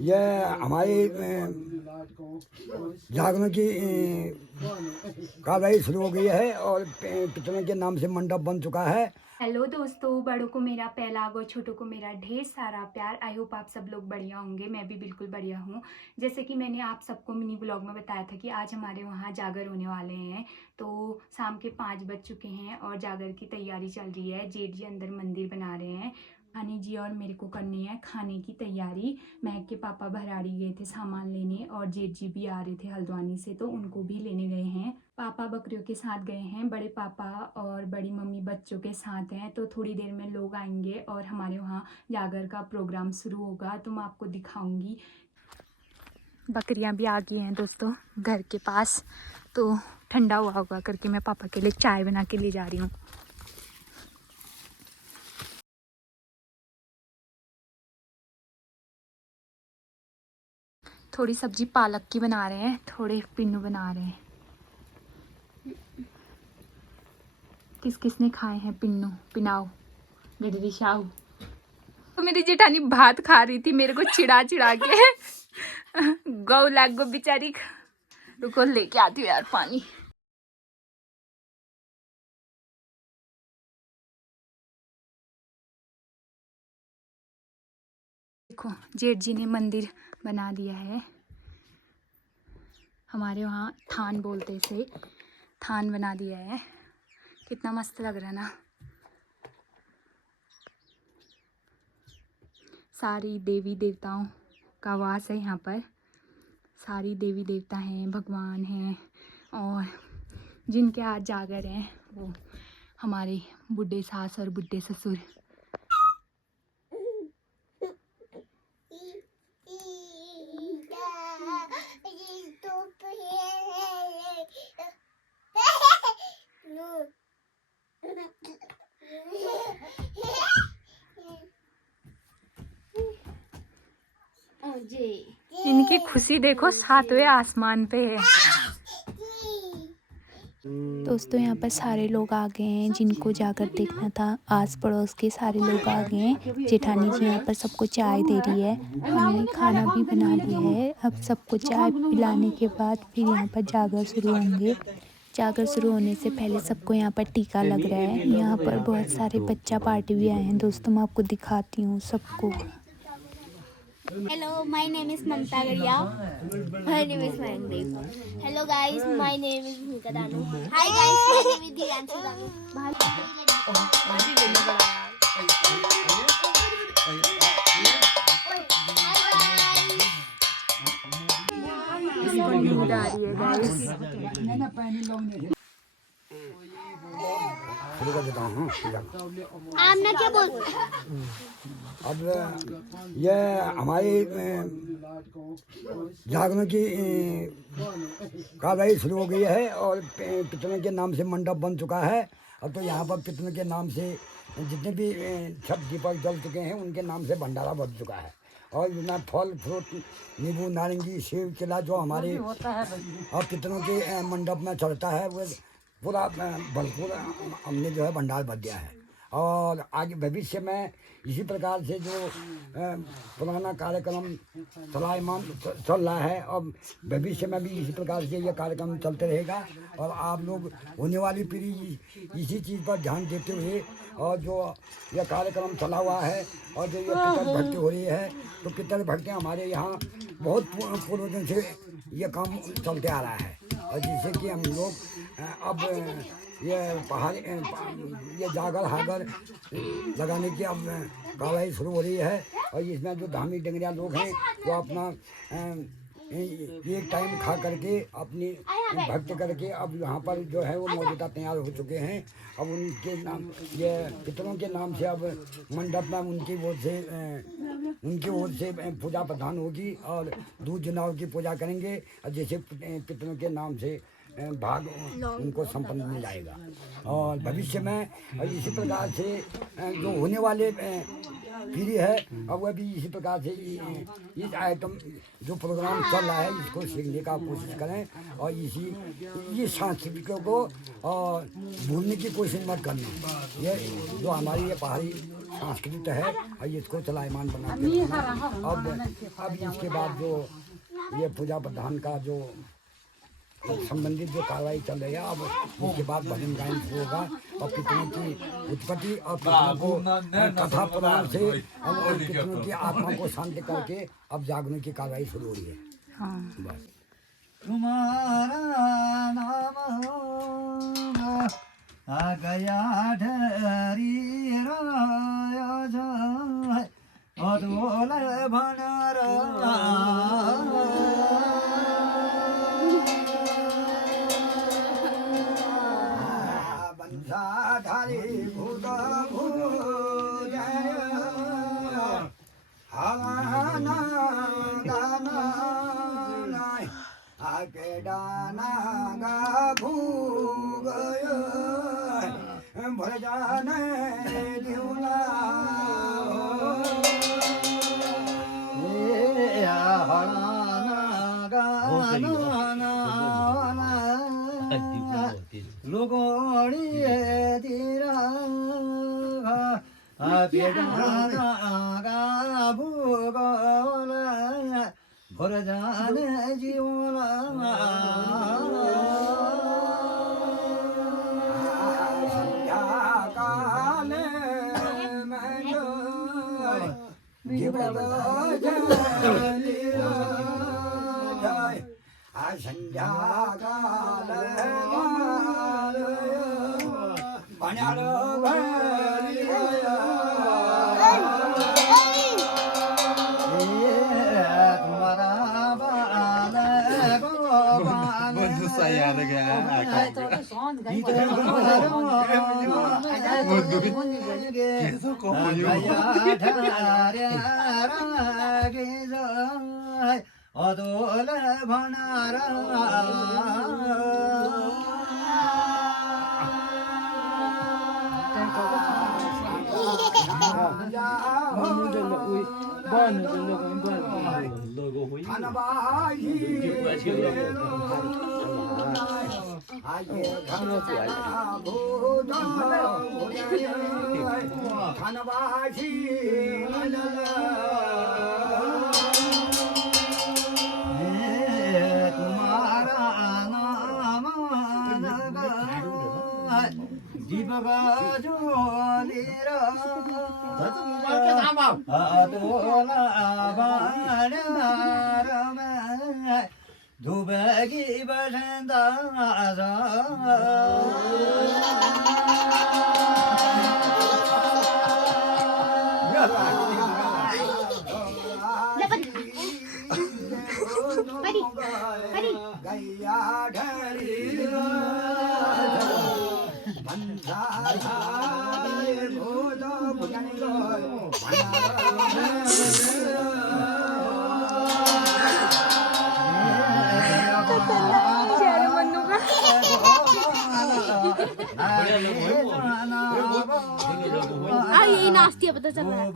ये हमारी जागरण की कार्रवाई शुरू हो गई है और पितरों के नाम से मंडप बन चुका है। हेलो दोस्तों, बड़ों को मेरा पहलाग और छोटों को मेरा ढेर सारा प्यार। आई होप आप सब लोग बढ़िया होंगे। मैं भी बिल्कुल बढ़िया हूँ। जैसे कि मैंने आप सबको मिनी ब्लॉग में बताया था कि आज हमारे वहाँ जागर होने वाले हैं। तो शाम के 5 बज चुके हैं और जागर की तैयारी चल रही है। जेठ जी अंदर मंदिर बना रहे हैं। हानी जी और मेरे को करनी है खाने की तैयारी। महक के पापा भराड़ी गए थे सामान लेने और जेठ जी भी आ रहे थे हल्द्वानी से, तो उनको भी लेने गए हैं। पापा बकरियों के साथ गए हैं, बड़े पापा और बड़ी मम्मी बच्चों के साथ हैं। तो थोड़ी देर में लोग आएंगे और हमारे वहाँ जागर का प्रोग्राम शुरू होगा, तो मैं आपको दिखाऊंगी। बकरियाँ भी आ गई हैं दोस्तों घर के पास। तो ठंडा हुआ होगा करके मैं पापा के लिए चाय बना के ले जा रही हूँ। थोड़ी सब्जी पालक की बना रहे हैं, थोड़े पिन्नू बना रहे हैं। किस किस ने खाए हैं पिन्नू पिनाओ गडरी शाहू। तो मेरी जेठानी भात खा रही थी मेरे को चिढ़ा चिढ़ा के। गौ लाग गो बेचारी। रुको लेके आती हूँ यार पानी। देखो जेठ जी ने मंदिर बना दिया है। हमारे वहाँ थान बोलते से थान बना दिया है। कितना मस्त लग रहा है ना। सारी देवी देवताओं का वास है यहाँ पर। सारी देवी देवता हैं, भगवान हैं और जिनके आज जागर हैं वो हमारे बुढ़े सास और बुढ़े ससुर। इनकी खुशी देखो सातवें आसमान पे है। दोस्तों यहाँ पर सारे लोग आ गए हैं जिनको जाकर देखना था। आस पड़ोस के सारे लोग आ गए हैं। जेठानी जी यहाँ पर सबको चाय दे रही है। हमने खाना भी बना लिया है। अब सबको चाय पिलाने के बाद फिर यहाँ पर जागर शुरू होंगे। जागर शुरू होने से पहले सबको यहाँ पर टीका लग रहा है। यहाँ पर बहुत सारे बच्चा पार्टी भी आए हैं। दोस्तों मैं आपको दिखाती हूँ सबको। Hello, my name is Mamta Garia. Her name is Mayandeep. Hello guys, my name is Bhumika Danu. Hi guys, my name is Divyanshu Danu. नींद आ रही है गाइस। शुरू कर देता हूँ। आमना क्या बोल? अब ये हमारी जागरण की कार्रवाई शुरू हो गई है और पितरों के नाम से मंडप बन चुका है। अब तो यहाँ पर पितरों के नाम से जितने भी छठ दीपक जल चुके हैं उनके नाम से भंडारा बन चुका है। और जितना फल फ्रूट नींबू नारंगी सेब केला जो हमारे और पितरों के मंडप में चलता है वो पूरा भरपूर हमने जो है भंडार भर दिया है। और आगे भविष्य में इसी प्रकार से जो पुराना कार्यक्रम चलायमान चल रहा है और भविष्य में भी इसी प्रकार से ये कार्यक्रम चलते रहेगा। और आप लोग होने वाली पीढ़ी इसी चीज़ पर ध्यान देते हुए और जो यह कार्यक्रम चला हुआ है और जो ये पितर भक्ति हो रही है तो पितर भक्ति हमारे यहाँ बहुत पूर्वजों से ये काम चलते आ रहा है। और जिससे कि हम लोग अब ये पहाड़ ये जागर हागर लगाने की अब कार्रवाई शुरू हो रही है। और इसमें जो धामी डंगरिया लोग हैं वो अपना एक टाइम खा करके अपनी भक्त करके अब यहाँ पर जो है वो मौजूदा तैयार हो चुके हैं। अब उनके नाम ये पितरों के नाम से अब मंडप में उनकी ओर से पूजा प्रधान होगी और दूध जनावर की पूजा करेंगे और जैसे पितरों के नाम से भाग उनको संपन्न मिल जाएगा। और भविष्य में इसी प्रकार से जो होने वाले पीढ़ी है अब वह भी इसी प्रकार से इस आइटम जो प्रोग्राम चल रहा है इसको सीखने का कोशिश करें और ये सांस्कृतिकों को और भूलने की कोशिश मत करना। ये जो हमारी ये पहाड़ी संस्कृत है और इसको चलायमान बनाते हैं। अब इसके बाद जो ये पूजा प्रधान का जो संबंधित जो कार्रवाई चल रही है, अब इसके बाद भजन गायन शुरू होगा और पितरों की उत्पत्ति और पितरों को कथा पुराण से और पितरों की आत्मा को शांत करके अब जागने की कार्रवाई शुरू हो रही है। बस तुम्हारा नाम आ गया ढरी अदोल भनर बंसाधारी भूत भूत हवाना गाना आके डाना गा भूगय भर जाने दिवला लोगोड़ी तेरा बेडाना गा भूगोल भर जाने जीवना संध्या काले में संध्या काल saya धुबगी बसंदा गैया ढरी भूत भुजन यही नाश्ती है पता चल रहा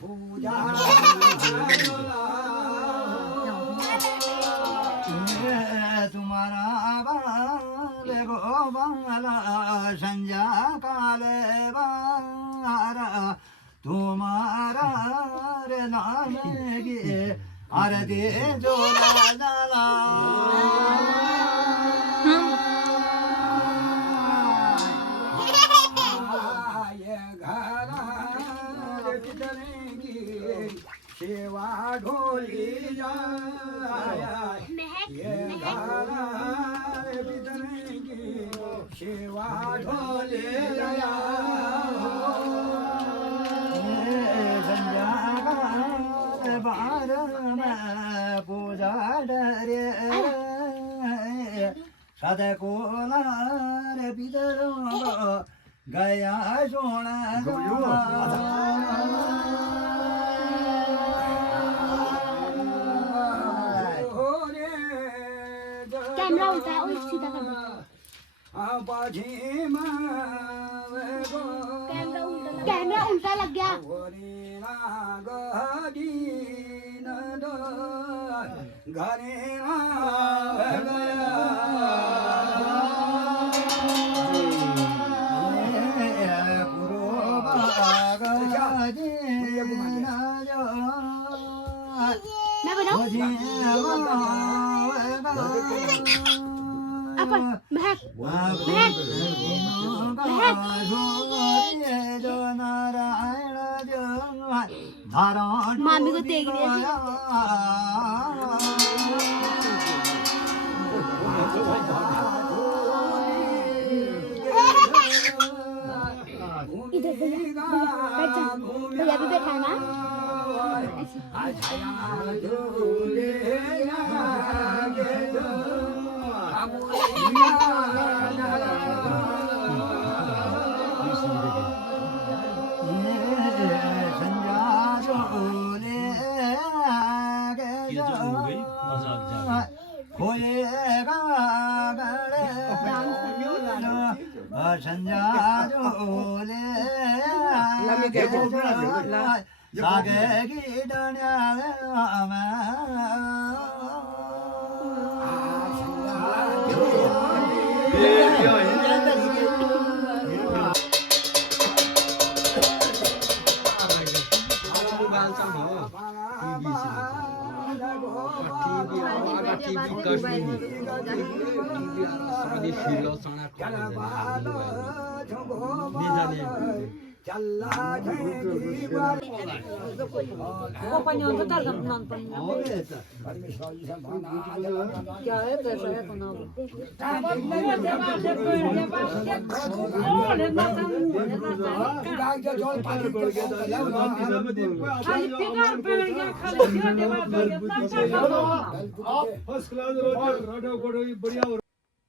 पूजा तुम्हारा बाल गोबाला संध्या काले बारा तुम्हारा रे नाम गे आरती जोला जाला सेवा ढोली सेवा ढोली संध्या बार में पूजा डरे सद कोलार पितर गया सोना कैमरा उल्टा है और सीधा कर दो कैमरा उल्टा लग गया मैं बनाऊं अपन महक मामी को देख इधर भैया बैठ जा भैया भी बैठा है ना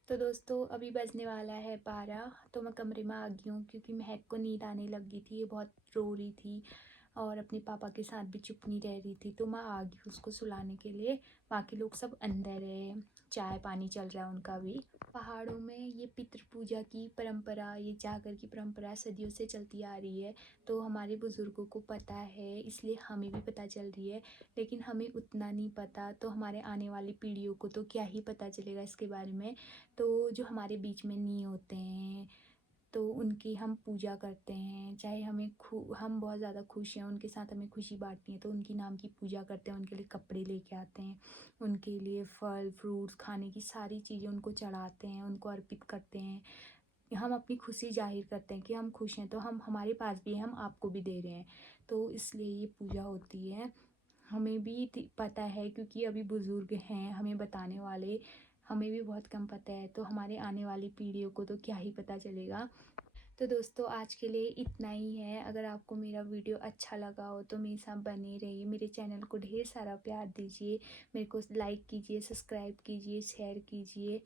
तो दोस्तों अभी बजने वाला है 12 तो मैं कमरे में आ गई हूँ क्योंकि महक को नींद आने लगी थी। ये बहुत रो रही थी और अपने पापा के साथ भी चुप नहीं रह रही थी, तो मैं आ गई उसको सुलाने के लिए। बाकी लोग सब अंदर है, चाय पानी चल रहा है उनका भी। पहाड़ों में ये पितृ पूजा की परंपरा, ये जागर की परंपरा सदियों से चलती आ रही है। तो हमारे बुज़ुर्गों को पता है, इसलिए हमें भी पता चल रही है, लेकिन हमें उतना नहीं पता। तो हमारे आने वाली पीढ़ियों को तो क्या ही पता चलेगा इसके बारे में। तो जो हमारे बीच में नहीं होते हैं तो उनकी हम पूजा करते हैं, चाहे हम बहुत ज़्यादा खुश हैं, उनके साथ हमें खुशी बांटनी है तो उनकी नाम की पूजा करते हैं। उनके लिए कपड़े लेके आते हैं, उनके लिए फल फ्रूट्स खाने की सारी चीज़ें उनको चढ़ाते हैं, उनको अर्पित करते हैं। हम अपनी खुशी जाहिर करते हैं कि हम खुश हैं, तो हम हमारे पास भी है, हम आपको भी दे रहे हैं। तो इसलिए ये पूजा होती है। हमें भी पता है क्योंकि अभी बुज़ुर्ग हैं हमें बताने वाले, हमें भी बहुत कम पता है, तो हमारे आने वाली पीढ़ियों को तो क्या ही पता चलेगा। तो दोस्तों आज के लिए इतना ही है। अगर आपको मेरा वीडियो अच्छा लगा हो तो मेरे साथ बने रहिए, मेरे चैनल को ढेर सारा प्यार दीजिए, मेरे को लाइक कीजिए, सब्सक्राइब कीजिए, शेयर कीजिए।